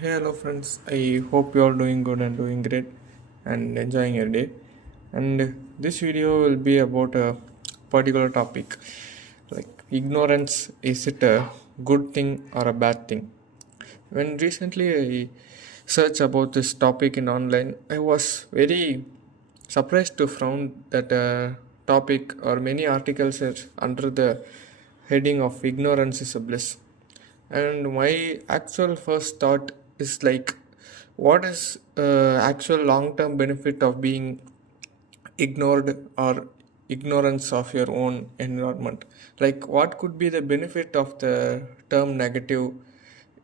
Hey, hello friends. I hope you are doing good and doing great and enjoying your day. And this video will be about a particular topic like ignorance. Is it a good thing or a bad thing? When recently I searched about this topic in online, I was very surprised to find that topic or many articles are under the heading of ignorance is a bliss. And my actual first thought is like, what is actual long-term benefit of being ignored or ignorance of your own environment? Like, what could be the benefit of the term negative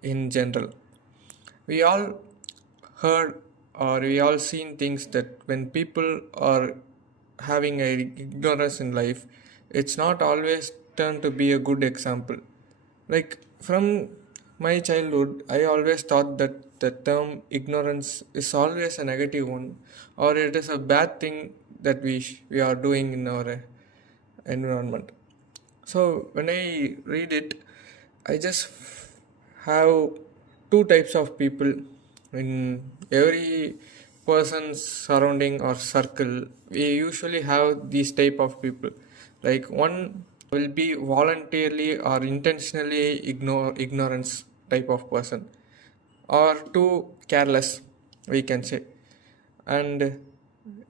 in general? We all heard or we all seen things that when people are having a ignorance in life, it's not always turned to be a good example. Like from my childhood, I always thought that the term ignorance is always a negative one, or it is a bad thing that we are doing in our environment. So when I read it, I just have two types of people in every person's surrounding or circle. We usually have these type of people. Like one will be voluntarily or intentionally ignore ignorance type of person, or too careless, we can say. And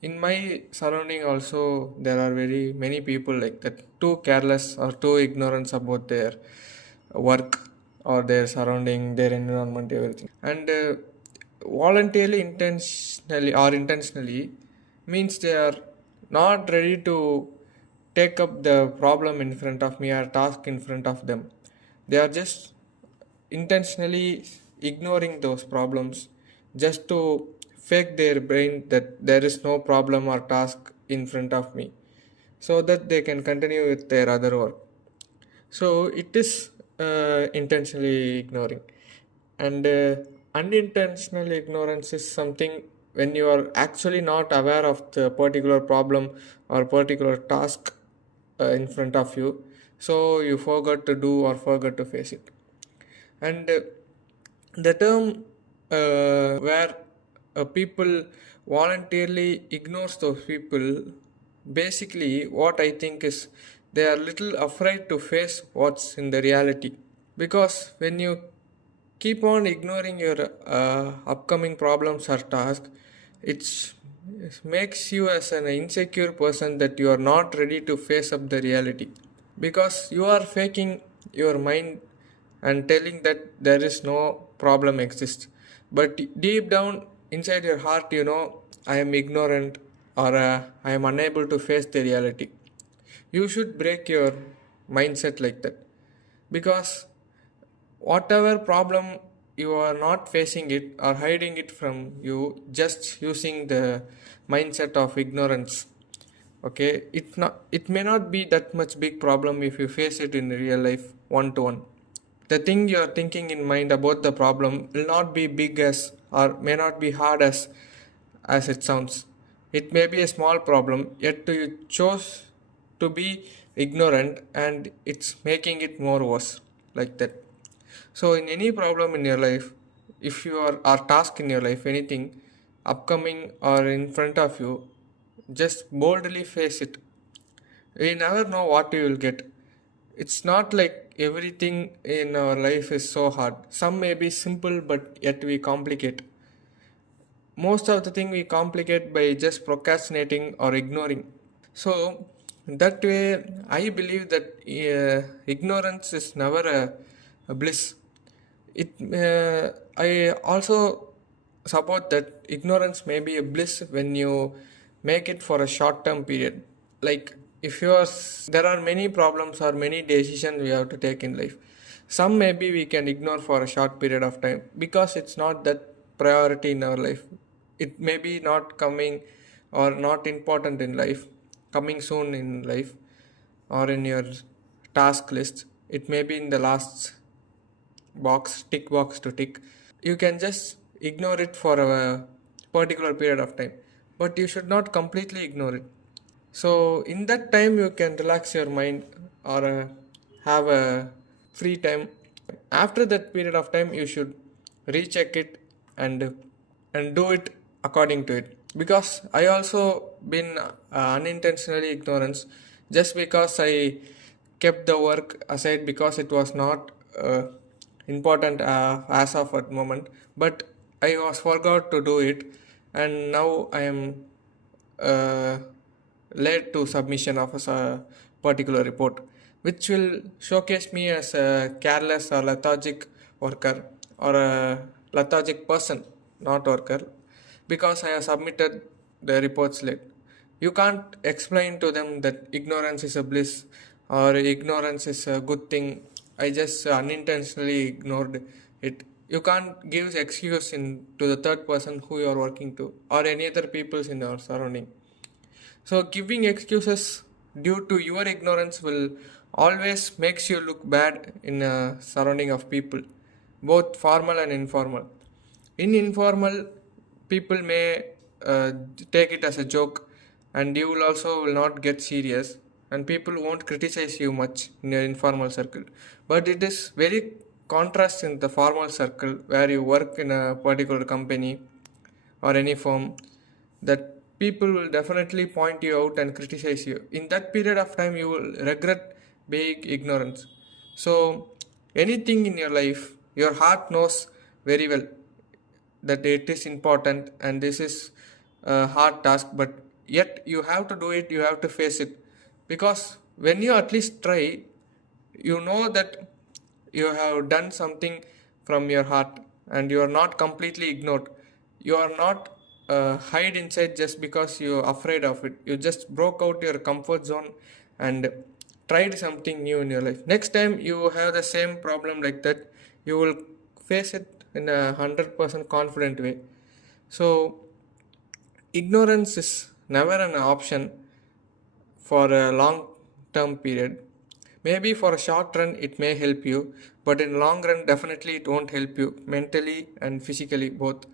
in my surrounding also there are very many people like that, too careless or too ignorance about their work or their surrounding, their environment, everything. And voluntarily intentionally or intentionally means they are not ready to take up the problem in front of me or task in front of them. They are just intentionally ignoring those problems just to fake their brain that there is no problem or task in front of me so that they can continue with their other work. So it is intentionally ignoring. And unintentional ignorance is something when you are actually not aware of the particular problem or particular task in front of you, so you forgot to do or forgot to face it. And the term where people voluntarily ignores those people, basically what I think is they are little afraid to face what's in the reality. Because when you keep on ignoring your upcoming problems or tasks, it makes you as an insecure person that you are not ready to face up the reality, because you are faking your mind and telling that there is no problem exists, but deep down inside your heart you know I am ignorant, or I am unable to face the reality. You should break your mindset like that, because whatever problem you are not facing it or hiding it from you just using the mindset of ignorance. Okay, it may not be that much big problem if you face it in real life one to one. The thing you are thinking in mind about the problem will not be big as or may not be hard as it sounds. It may be a small problem, yet you chose to be ignorant and it's making it more worse, like that. So in any problem in your life, if you are or task in your life, anything upcoming or in front of you, just boldly face it. We never know what you will get. It's not like everything in our life is so hard. Some may be simple, but yet we complicate. Most of the thing we complicate by just procrastinating or ignoring. So that way, I believe that ignorance is never a bliss. I also support that ignorance may be a bliss when you make it for a short term period. Like if you are there are many problems or many decisions we have to take in life. Some maybe we can ignore for a short period of time because it's not that priority in our life. It may be not coming or not important in life, coming soon in life, or in your task list. It may be in the last box, tick box to tick. You can just ignore it for a particular period of time, but you should not completely ignore it. So in that time you can relax your mind or have a free time. After that period of time you should recheck it, and do it according to it. Because I also been unintentionally ignorance, just because I kept the work aside because it was not important as of at moment, but I was forgot to do it, and now I am uh, led to submission of a particular report, which will showcase me as a careless or lethargic worker, or a lethargic person, not worker, because I have submitted the reports late. You can't explain to them that ignorance is a bliss or ignorance is a good thing. I just unintentionally ignored it. You can't give excuse to the third person who you are working to, or any other peoples in your surrounding. So giving excuses due to your ignorance will always makes you look bad in a surrounding of people, both formal and informal. In informal, people may uh, take it as a joke, and you will also will not get serious, and people won't criticize you much in your informal circle. But it is very contrast in the formal circle where you work in a particular company or any firm, that people will definitely point you out and criticize you. In that period of time, you will regret being ignorant. So, anything in your life, your heart knows very well that it is important and this is a hard task, but yet you have to do it, you have to face it. Because when you at least try, you know that you have done something from your heart and you are not completely ignored. You are not hide inside just because you're afraid of it. You just broke out your comfort zone and tried something new in your life. Next time you have the same problem like that, you will face it in a 100% confident way. So ignorance is never an option for a long term period. Maybe for a short run it may help you, but in long run definitely it won't help you mentally and physically both.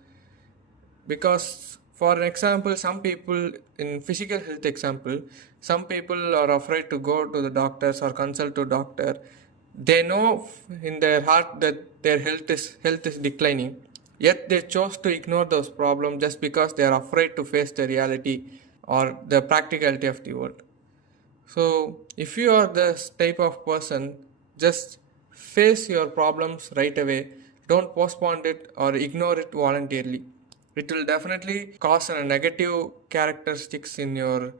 Because for an example, some people in physical health example, some people are afraid to go to the doctors or consult to doctor. They know in their heart that their health is declining, yet they chose to ignore those problems just because they are afraid to face the reality or the practicality of the world. So, if you are this type of person, just face your problems right away. Don't postpone it or ignore it voluntarily. It will definitely cause a negative characteristics in your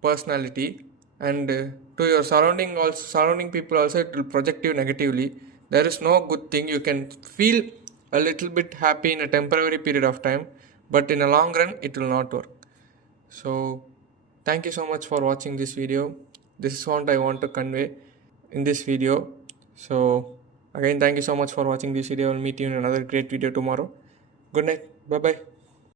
personality, and to your surrounding people also it will project you negatively. There is no good thing. You can feel a little bit happy in a temporary period of time, but in a long run it will not work. So thank you so much for watching this video. This is what I want to convey in this video. So again, thank you so much for watching this video. I'll meet you in another great video tomorrow. Good night. Bye bye.